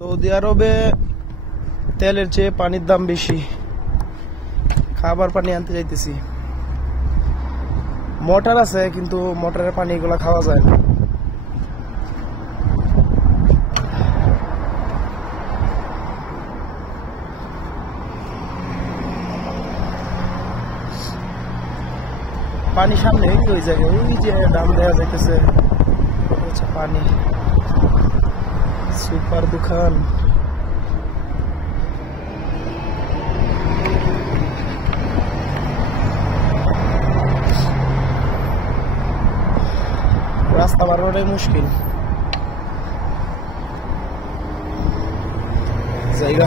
Saudi আরবে তেলের চেয়ে পানির দাম বেশি। খাবার পানি আনতে যাইতেছি, মোটর আছে কিন্তু মোটরের পানি এগুলা খাওয়া যায় না। পানি সামনে ওই জায়গায়, ওই যে দাম দেওয়া যাইতেছে পানি। সুপার দোকান, রাস্তা বাড়ানোটাই মুশকিল জায়গা।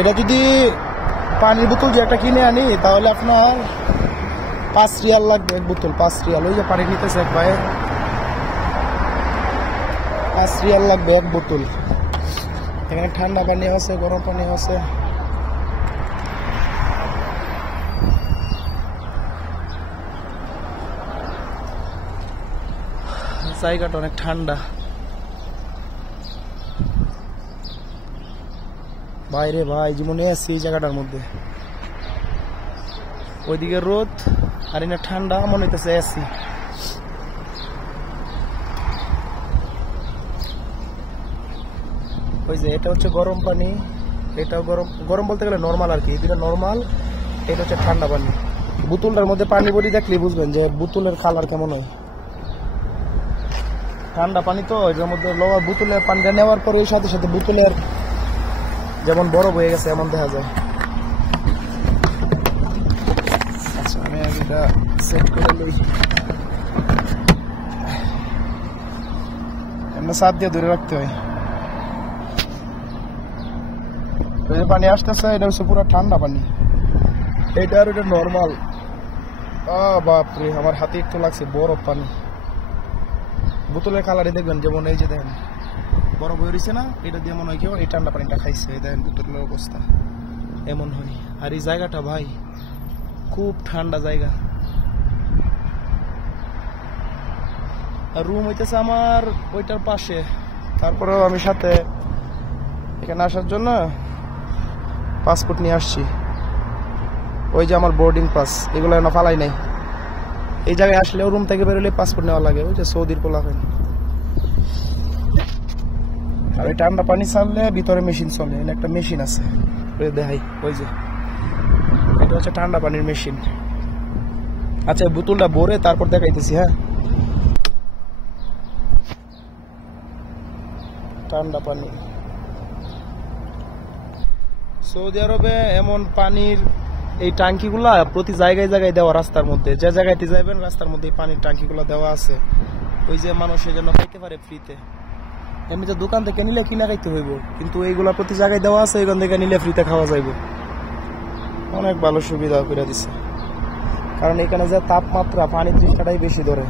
এটা যদি পানির বোতল যে একটা কিনে আনি তাহলে আপনার 5 রিয়াল লাগবে এক বোতল। 5 রিয়াল, ওই যে পানি নিতেছে এক ভাই, 5 রিয়াল লাগবে এক বোতল। এখানে ঠান্ডা পানি আছে, গরম পানি আছে। জায়গাটা অনেক ঠান্ডা। বাইরে ভাই যেমন আছি এই জায়গাটার মধ্যে, ওইদিকে রোদ আর এখানে ঠান্ডা, মনে হইতেছে এসি। ওই যে এটা হচ্ছে গরম পানি, এটাও গরম, গরম বলতে গেলে নর্মাল আর কি। এটা নর্মাল, এটা হচ্ছে ঠান্ডা পানি। বোতলটার মধ্যে পানি ভরি দেখলে বুঝবেন যে বোতলের কালার কেমন হয়। ঠান্ডা পানি তো এটার মধ্যে লোয়া, বোতলের পানিটা নেওয়ার পরে ওই সাথে সাথে বোতলের যেমন বরফ হয়ে গেছে এমন দেখা যায়। আচ্ছা আমি এটা সেট করে লই, এমন সাত দিয়ে ধরে রাখতে হয়। পানি আসতেছে, এটা হচ্ছে পুরো ঠান্ডা পানি। এটা আর এটা নর্মাল। বাপরে, আমার হাতে একটু লাগছে বরফ পানি। বোতলের কালারে দেখবেন যেমন এই যে দেখেন বরফ হয়ে রয়েছে না, এটা দিয়ে মনে হয় কেউ এই ঠান্ডা পানিটা খাইছে। দেখেন বোতলের অবস্থা এমন হয়। আর এই জায়গাটা ভাই খুব ঠান্ডা জায়গা। আর রুম হইতেছে আমার ওইটার পাশে। তারপরেও আমি সাথে এখানে আসার জন্য পাসপোর্ট নিয়ে আসছি। ওই যে আমার বোর্ডিং পাস, এগুলো না ফালাই নাই। এই জায়গায় আসলেও রুম থেকে বেরোলে পাসপোর্ট নেওয়া লাগে। ওই যে সৌদির পোলাপেন। আর ওই ঠান্ডা পানি ছাড়লে ভিতরে মেশিন চলে, একটা মেশিন আছে দেখাই, ওই যে এটা হচ্ছে ঠান্ডা পানির মেশিন। আচ্ছা বোতলটা ভরে তারপর দেখাইতেছি। হ্যাঁ, ঠান্ডা পানি। সৌদি আরবে এমন পানির এই টাঙ্কিগুলা প্রতি জায়গায় জায়গায় দেওয়া, রাস্তার মধ্যে যে জায়গাতে যাবেন রাস্তার মধ্যে পানির টাঙ্কিগুলা দেওয়া আছে। ওই যে মানুষের জন্য খাইতে পারে ফ্রিতে। এমনিতে দোকান থেকে নিলে কিনা খাইতে হইব, কিন্তু এইগুলা প্রতি জায়গায় দেওয়া আছে, এখান থেকে নিলে ফ্রিতে খাওয়া যাইব। অনেক ভালো সুবিধা করে দিছে, কারণ এখানে যে তাপমাত্রা পানির তৃষ্ণাটাই বেশি ধরে।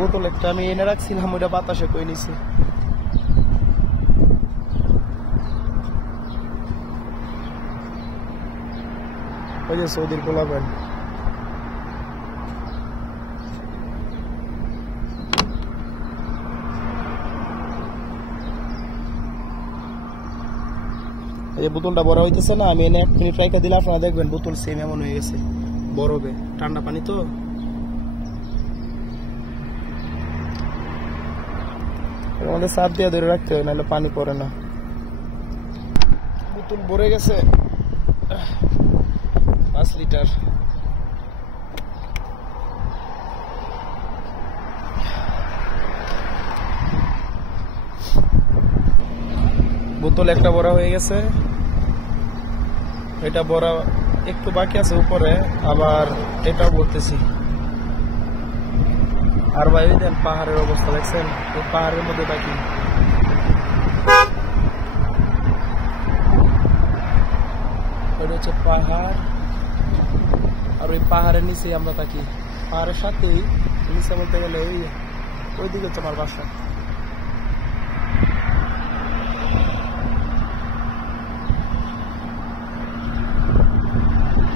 বোতল একটা আমি এনে রাখছিলাম, ওইটা বাতাসে কই নিছি। ওই যে সৌদির পোলাপেন। এই যে বোতলটা বড় হইতেছে না, আমি এনে 1 মিনিট রাইখা দিলে আপনারা দেখবেন বোতল সেম এমন হয়ে গেছে বরফে। ঠান্ডা পানি তো। আমাদের চাপ দিয়ে ধরে রাখতে হয়, নাহলে পানি পড়ে না। বোতল ভরে গেছে 5 লিটার। বোতল একটা ভরা হয়ে গেছে। এটা বড় একটু বাকি আছে উপরে, আবার এটাও বলতেছি। আর ভাই ওই দেন পাহাড়ের অবস্থা দেখছেন, ওই পাহাড়ের মধ্যে থাকি। ওইটা হচ্ছে পাহাড়, আর ওই পাহাড়ের নিচে আমরা থাকি। পাহাড়ের সাথেই নিচে বলতে গেলে ওইদিকে তোমার বাসা।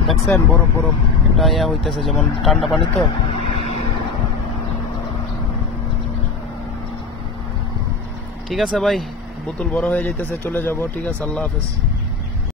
দেখছেন বরফ বরফ একটা ইয়া হইতেছে, যেমন ঠান্ডা পানি তো। ঠিক আছে ভাই, বোতল বড় হয়ে যাইতেছে, চলে যাব। ঠিক আছে, আল্লাহ হাফেজ।